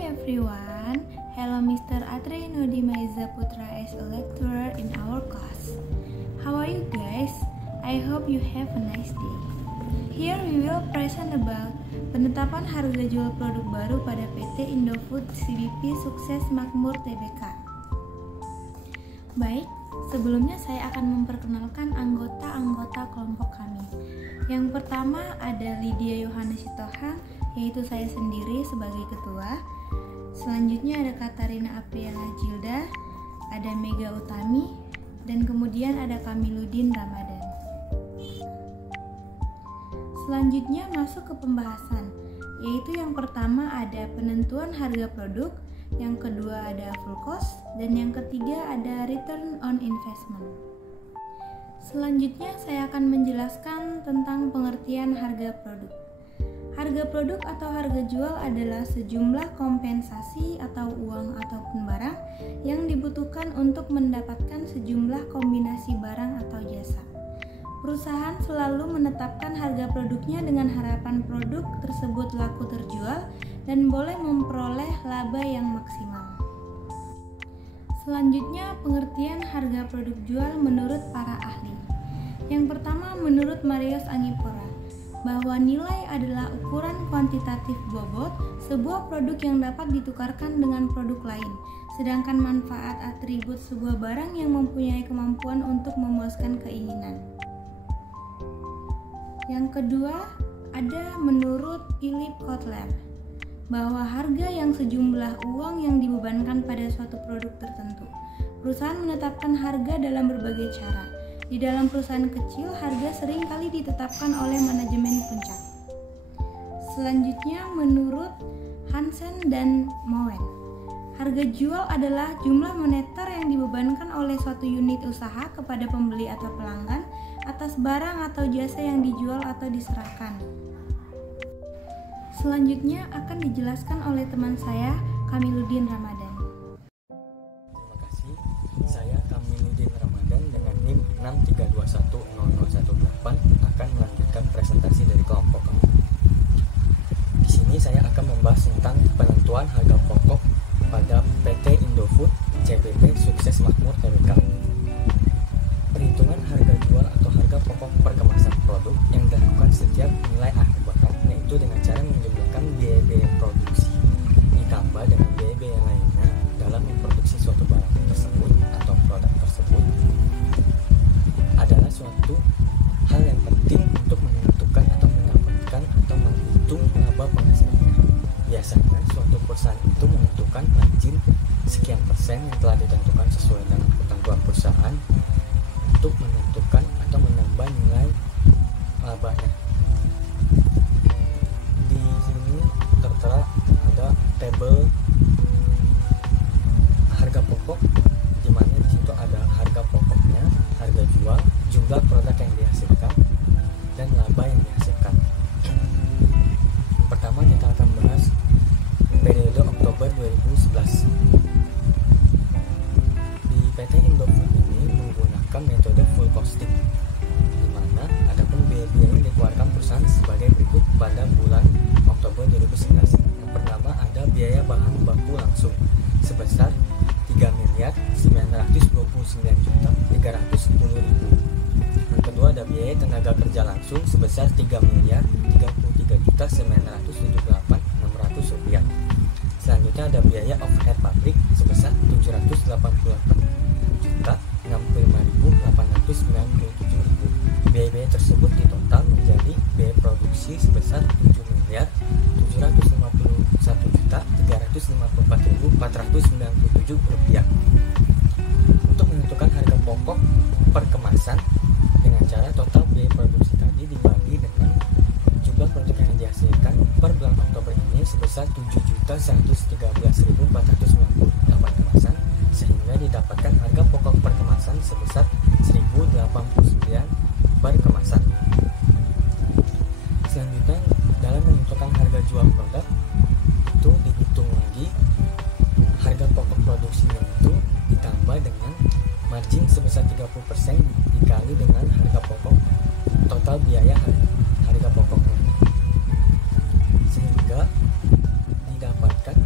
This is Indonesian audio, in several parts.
everyone. Hello Mr. Atreino Maiza Putra as a lecturer in our class. How are you guys? I hope you have a nice day. Here we will present about penetapan harga jual produk baru pada PT Indofood CBP Sukses Makmur Tbk. Baik, sebelumnya saya akan memperkenalkan anggota-anggota kelompok kami. Yang pertama ada Lydia Yohanes Sitohang, yaitu saya sendiri sebagai ketua. Selanjutnya ada Katarina Apriana Jilda, ada Mega Utami, dan kemudian ada Kamiludin Ramadan. Selanjutnya masuk ke pembahasan, yaitu yang pertama ada penentuan harga produk, yang kedua ada full cost, dan yang ketiga ada return on investment. Selanjutnya saya akan menjelaskan tentang pengertian harga produk. Harga produk atau harga jual adalah sejumlah kompensasi atau uang ataupun barang yang dibutuhkan untuk mendapatkan sejumlah kombinasi barang atau jasa. Perusahaan selalu menetapkan harga produknya dengan harapan produk tersebut laku terjual dan boleh memperoleh laba yang maksimal. Selanjutnya, pengertian harga produk jual menurut para ahli. Yang pertama, menurut Marius Angipora, bahwa nilai adalah ukuran kuantitatif bobot sebuah produk yang dapat ditukarkan dengan produk lain, sedangkan manfaat atribut sebuah barang yang mempunyai kemampuan untuk memuaskan keinginan. Yang kedua, ada menurut Philip Kotler, bahwa harga yang sejumlah uang yang dibebankan pada suatu produk tertentu. Perusahaan menetapkan harga dalam berbagai cara. Di dalam perusahaan kecil, harga sering kali ditetapkan oleh manajemen puncak. Selanjutnya, menurut Hansen dan Moen, harga jual adalah jumlah moneter yang dibebankan oleh suatu unit usaha kepada pembeli atau pelanggan atas barang atau jasa yang dijual atau diserahkan. Selanjutnya akan dijelaskan oleh teman saya, Kamiludin Ramadan. Terima kasih. Saya Kamiludin Ramadan dengan NIM 632100118 akan melanjutkan presentasi dari kelompok kami. Di sini saya akan membahas tentang penentuan harga pokok pada PT Indofood CBP Sukses Makmur Tbk. Perhitungan harga jual atau harga pokok perkemasan produk yang dilakukan setiap nilai akhir barang, yaitu dengan cara menjumlahkan biaya-biaya produksi ditambah dengan biaya-biaya lainnya dalam memproduksi suatu barang tersebut atau produk tersebut, adalah suatu hal yang penting untuk menentukan atau mendapatkan atau menghitung laba penghasilannya. Biasanya suatu perusahaan itu menentukan margin sekian persen yang telah ditentukan sesuai dengan ketentuan perusahaan untuk menentukan atau menambah nilai labanya. Di sini tertera ada tabel harga pokok, di mana di situ ada harga pokoknya, harga jual, jumlah produk yang dihasilkan, dan laba yang dihasilkan. Yang pertama kita akan bahas periode Oktober 2011. Di PT Indofood ini menggunakan metode full costing, di mana adapun biaya-biaya yang dikeluarkan perusahaan sebagai berikut pada bulan Oktober 2011. Yang pertama ada biaya bahan baku langsung sebesar 3.929.310.000. Yang kedua ada biaya tenaga kerja langsung sebesar 3.033.978.600 rupiah. Selanjutnya ada biaya overhead pabrik sebesar 788.065.897. Biaya-biaya tersebut ditotal menjadi biaya produksi sebesar 7.751.354.497 rupiah. Untuk menentukan harga pokok perkemasan dengan cara total biaya produksi tadi dibagi dengan jumlah produk yang dihasilkan per bulan Oktober ini sebesar 7.113.498 kemasan, sehingga didapatkan harga pokok perkemasan sebesar 1.089 per kemasan. Selanjutnya, dalam menentukan harga jual produk itu dihitung lagi harga pokok produksinya itu ditambah dengan margin sebesar 30% dikali dengan harga pokok total biaya harga pokoknya, sehingga didapatkan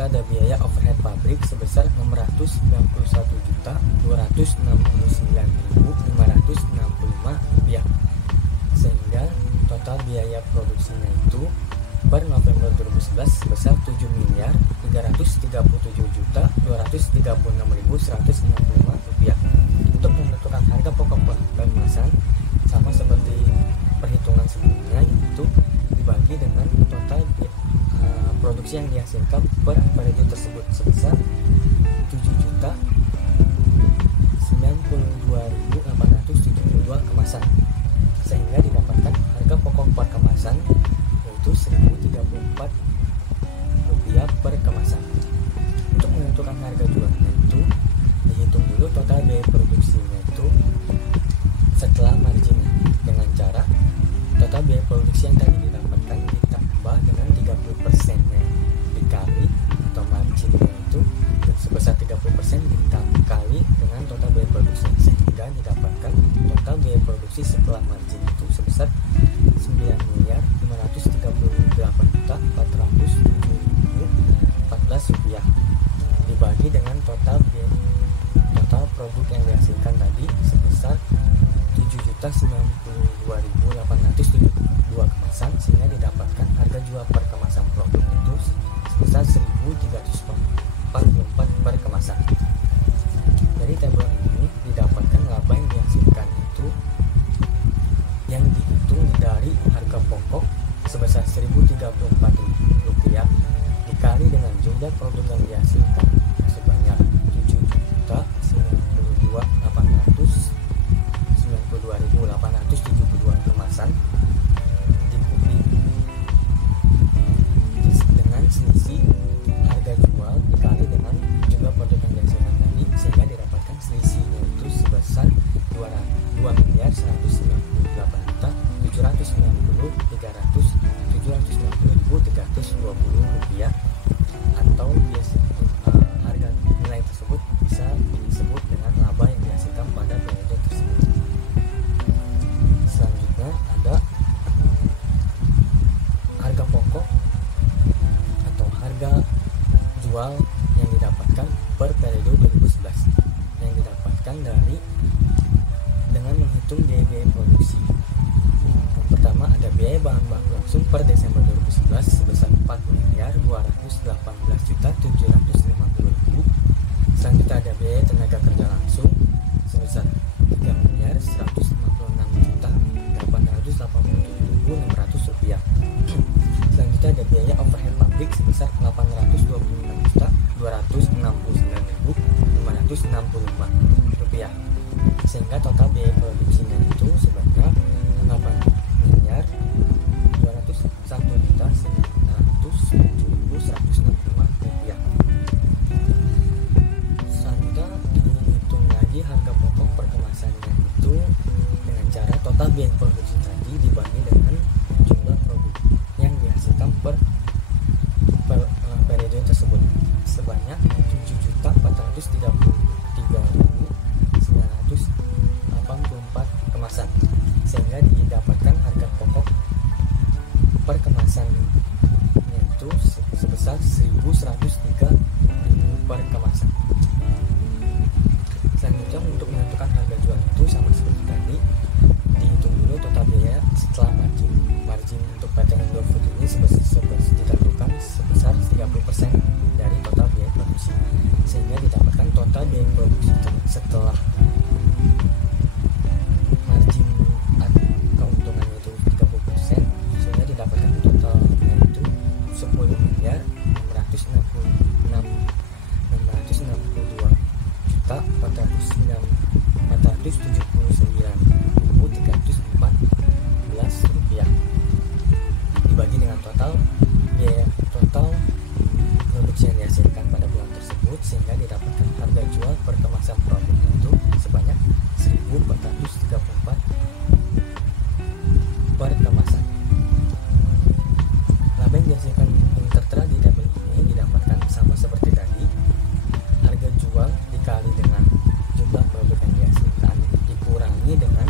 Selanjutnya ada biaya overhead pabrik sebesar Rp691.269.565, sehingga total biaya produksinya itu per November 2011 sebesar Rp7.337.236.165. Untuk menentukan harga pokok kemasan sama seperti perhitungan sebelumnya, yaitu dibagi dengan total produksi yang dihasilkan per periode tersebut sebesar 7.092.872 kemasan, sehingga didapatkan harga pokok per kemasan yaitu Rp1.034 per kemasan. Untuk menentukan harga jualnya itu dihitung dulu total biaya produksinya itu setelah marginnya, dengan cara total biaya produksi yang tadi didapatkan ditambah dengan 30%-nya dikali atau marginnya itu sebesar 30% dikali dengan total biaya produksi, sehingga didapatkan total biaya produksi setelah margin itu sebesar Rp9.538.407.014 dibagi dengan total produk yang dihasilkan tadi sebesar 7.092.872 kemasan, sehingga didapatkan harga jual per kemasan produk itu sebesar Rp1.344 per kemasan. Dari tabel ini didapatkan laba yang dihasilkan itu yang dihitung dari harga pokok sebesar Rp1.034 dikali dengan jumlah produk yang dihasilkan sebanyak 7.092.872 kemasan dengan selisih harga jual dikali dengan jumlah produk yang dihasilkan tadi, sehingga didapatkan selisihnya itu sebesar Rp2.790.390.320 atau harga nilai tersebut bisa disebut dengan laba yang dihasilkan pada periode tersebut. Selanjutnya ada harga pokok atau harga jual yang didapatkan per periode 2011 yang didapatkan dengan menghitung biaya produksi. Yang pertama ada biaya bahan baku langsung per Desember 2011 sebesar Rp4.218.750.000. Selanjutnya ada biaya tenaga kerja langsung sebesar Rp3.156.887.600. Selanjutnya ada biaya overhead pabrik sebesar Rp826.269.565, sehingga total biaya produksinya itu sebanyak Rp8.901.907.165. Selanjutnya dihitung lagi harga pokok per kemasannya itu dengan cara total biaya produksi tadi dibagi dengan jumlah produk yang dihasilkan per periode tersebut sebanyak 7.433.984 kemasan, sehingga didapatkan harga pokok per kemasan yaitu sebesar Rp1.103.000 per kemasan. Selanjutnya untuk menentukan harga jual itu sama seperti tadi, dihitung dulu total biaya setelah margin. Margin untuk PT Indofood ini ditentukan sebesar 30% dari total biaya produksi, sehingga didapatkan total biaya produksi setelah margin keuntungannya itu 30%, sehingga didapatkan totalnya itu Rp10.479.314 dibagi dengan total biaya produksi yang dihasilkan pada bulan tersebut, sehingga didapatkan harga jual per kemasan produknya itu sebanyak Rp1.434 per kemasan. Laba yang dihasilkan yang tertera di tabel ini didapatkan sama seperti tadi, harga jual dikali dengan jumlah produk yang dihasilkan dikurangi dengan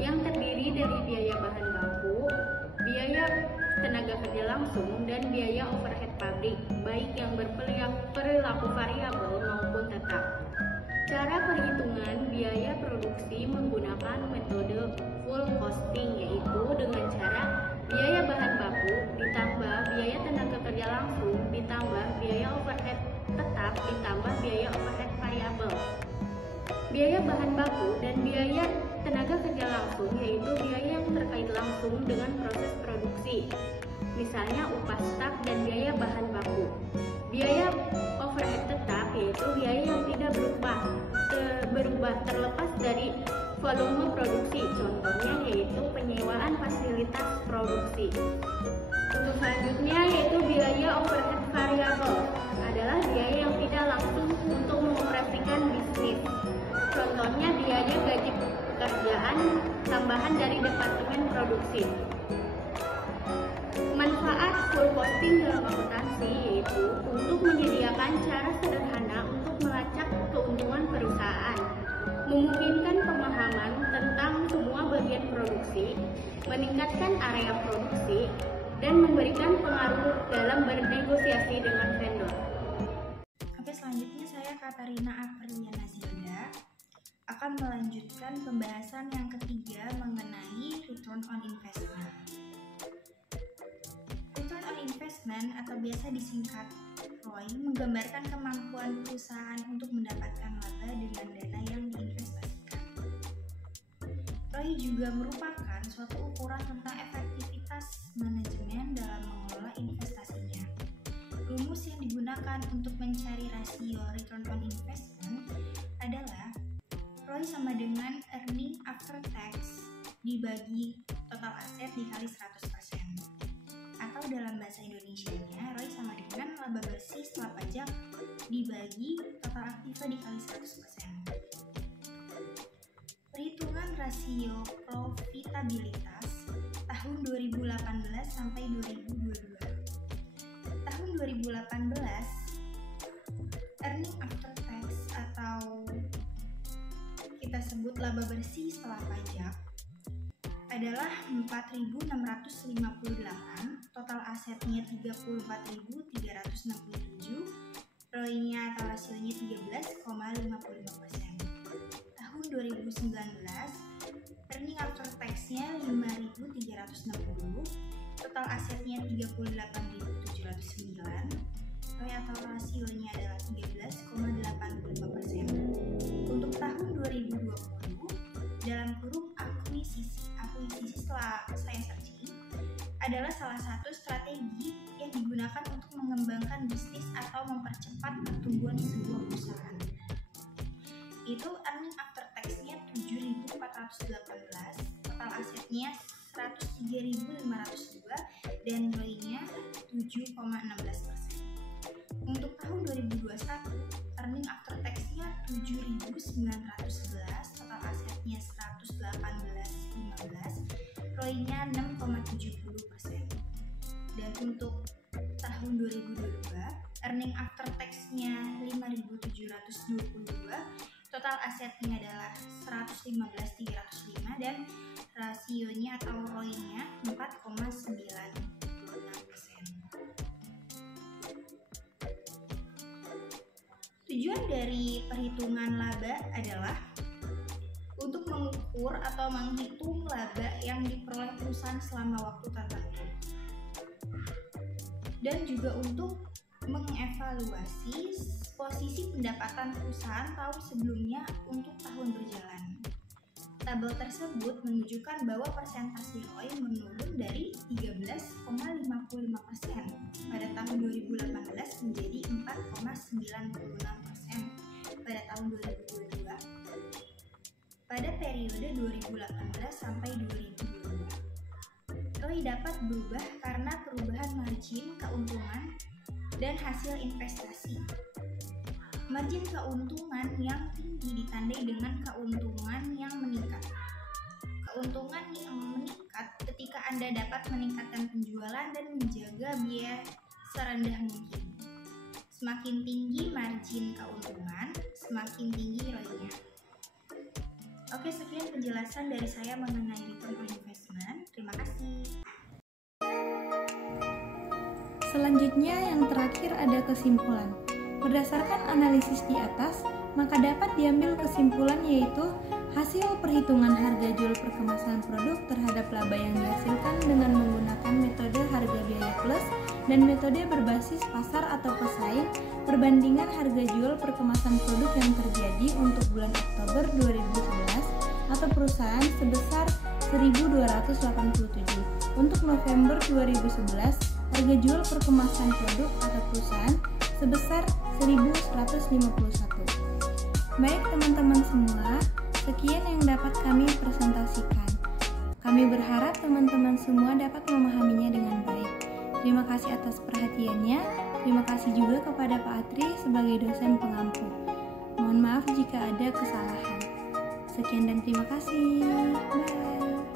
yang terdiri dari biaya bahan baku, biaya tenaga kerja langsung, dan biaya overhead pabrik, baik yang berperilaku variabel maupun tetap. Cara perhitungan biaya produksi menggunakan metode full costing, yaitu dengan cara biaya bahan baku ditambah biaya tenaga kerja langsung ditambah biaya overhead tetap ditambah biaya overhead variabel. Biaya bahan baku dan biaya tenaga kerja langsung yaitu biaya yang terkait langsung dengan proses produksi, misalnya upah staf dan biaya bahan baku. Biaya overhead tetap yaitu biaya yang tidak berubah terlepas dari volume produksi, contohnya yaitu penyewaan fasilitas produksi. Untuk selanjutnya yaitu biaya overhead variabel, adalah biaya yang tidak langsung untuk mengoperasikan bisnis. Contohnya biaya gaji pekerjaan tambahan dari departemen produksi. Manfaat full costing dalam akuntansi yaitu untuk menyediakan cara sederhana untuk melacak keuntungan perusahaan, memungkinkan pemahaman tentang semua bagian produksi, meningkatkan area produksi, dan memberikan pengaruh dalam bernegosiasi dengan vendor. Oke, selanjutnya saya Katarina Apriliana Zilda akan melanjutkan pembahasan yang ketiga mengenai return on investment. Return on investment atau biasa disingkat ROI menggambarkan kemampuan perusahaan untuk mendapatkan laba dengan dana yang diinvestasikan. ROI juga merupakan suatu ukuran tentang efektivitas manajemen dalam mengelola investasinya. Rumus yang digunakan untuk mencari rasio return on investment adalah ROI sama dengan earning after tax dibagi total aset dikali 100%. Atau dalam bahasa Indonesianya, ROI sama dengan laba bersih setelah pajak dibagi total aktiva dikali 100%. Perhitungan rasio profitabilitas tahun 2018 sampai 2022. Tahun 2018, earning after tax atau kita sebut laba bersih setelah pajak adalah 4.658, total asetnya 34.367, ROI-nya atau rasionya 13,55%. Tahun 2019, earning after tax-nya 5.360, total asetnya 38.709, ROI atau rasionya adalah 13,85%. Untuk tahun 2020, dalam kurung akuisisi setelah saya searching adalah salah satu strategi yang digunakan untuk mengembangkan bisnis atau mempercepat pertumbuhan sebuah perusahaan. Itu earning after tax-nya 7.418, total asetnya 103.502 dan ROI-nya 7,16%. Untuk tahun 2021, earning after tax-nya 7.911, total asetnya 118.15, ROI-nya 6,70%. Dan untuk tahun 2022, earning after tax-nya 5.722, total asetnya adalah 115.305 dan rasionya atau ROI-nya 4,96%. Tujuan dari perhitungan laba adalah untuk mengukur atau menghitung laba yang diperoleh perusahaan selama waktu tertentu, dan juga untuk mengevaluasi posisi pendapatan perusahaan tahun sebelumnya untuk tahun berjalan. Tabel tersebut menunjukkan bahwa persentase ROI menurun dari 13,55% pada tahun 2018 menjadi 4,96% pada tahun 2022. Pada periode 2018 sampai 2022, ROI dapat berubah karena perubahan margin keuntungan dan hasil investasi. Margin keuntungan yang tinggi ditandai dengan keuntungan yang meningkat. Keuntungan yang meningkat ketika Anda dapat meningkatkan penjualan dan menjaga biaya serendah mungkin. Semakin tinggi margin keuntungan, semakin tinggi ROI-nya. Oke, sekian penjelasan dari saya mengenai return on investment. Terima kasih. Selanjutnya yang terakhir ada kesimpulan. Berdasarkan analisis di atas, maka dapat diambil kesimpulan yaitu hasil perhitungan harga jual perkemasan produk terhadap laba yang dihasilkan dengan menggunakan metode harga biaya plus dan metode berbasis pasar atau pesaing perbandingan harga jual perkemasan produk yang terjadi untuk bulan Oktober 2011 atau perusahaan sebesar 1.287. Untuk November 2011, harga jual perkemasan produk atau perusahaan sebesar 1.151. Baik teman-teman semua, sekian yang dapat kami presentasikan. Kami berharap teman-teman semua dapat memahaminya dengan baik. Terima kasih atas perhatiannya. Terima kasih juga kepada Pak Atri sebagai dosen pengampu. Mohon maaf jika ada kesalahan. Sekian dan terima kasih. Bye.